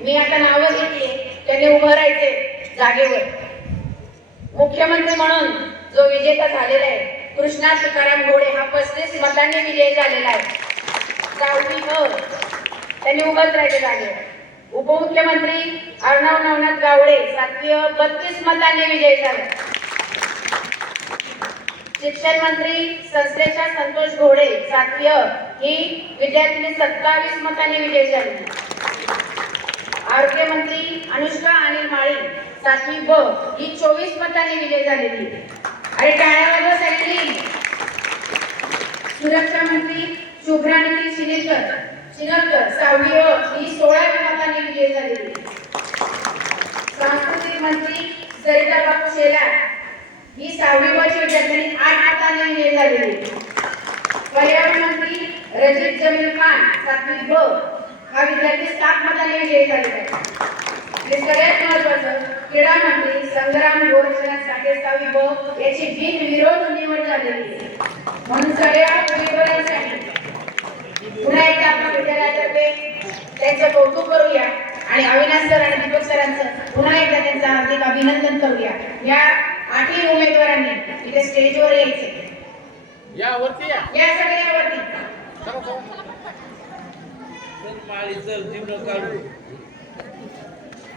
मी आता नावं घेतली त्यांनी उभं राहायचे जागेवर. मुख्यमंत्री म्हणून जो विजेता झालेला आहे कृष्णा तुकाराम घोडे हा पस्तीस मतांनी विजयी झालेला आहे. सावली त्यांनी उभंच राहायचे जागेवर. उपमुख्यमंत्री अर्णव नवनाथ गावडे सातवी बत्तीस मतांनी विजयी झाले. शिक्षण मंत्री संस्थेच्या संतोष घोडे सातवी ही विद्यार्थ्यांनी सत्तावीस मतांनी विजयी झाली. आरोग्यमंत्री अनुष्का अनिल माळी सातवी ब ही चोवीस मतांनी विजय झालेली आणि टाळ्या वाजवा सुरक्षा मंत्री शुभ्रानिधी शिनेकर शिनरकर सहावी अ ही सोळाव्या मतांनी विजय झालेली सांस्कृतिक मंत्री सरिता बापू शेलार ही सहावी वर्ष विद्यार्थ्यांनी आठ मतांनी विजय झालेली पर्यावरण मंत्री रजित जमील खान सातवी ब हा विद्यार्थी सात मतांनी विजयी झालेला आहे आणि सगळ्यात महत्वाचं क्रीडा मंत्री संग्राम गोरक्षनाथ साठे सहावी ब याची बिनविरोध निवड झालेली आहे. म्हणून सगळ्या उमेदवारांसाठी पुन्हा एकदा आपल्या विद्यालयातर्फे त्यांचं कौतुक करूया आणि अविनाश सर आणि दीपक सरांचं पुन्हा एकदा त्यांचं हार्दिक अभिनंदन करूया. या आठही उमेदवारांनी इथे स्टेजवर यायचे या वरती या. या सगळ्यावरती. चला, चला. माळी चल जीवन काढू.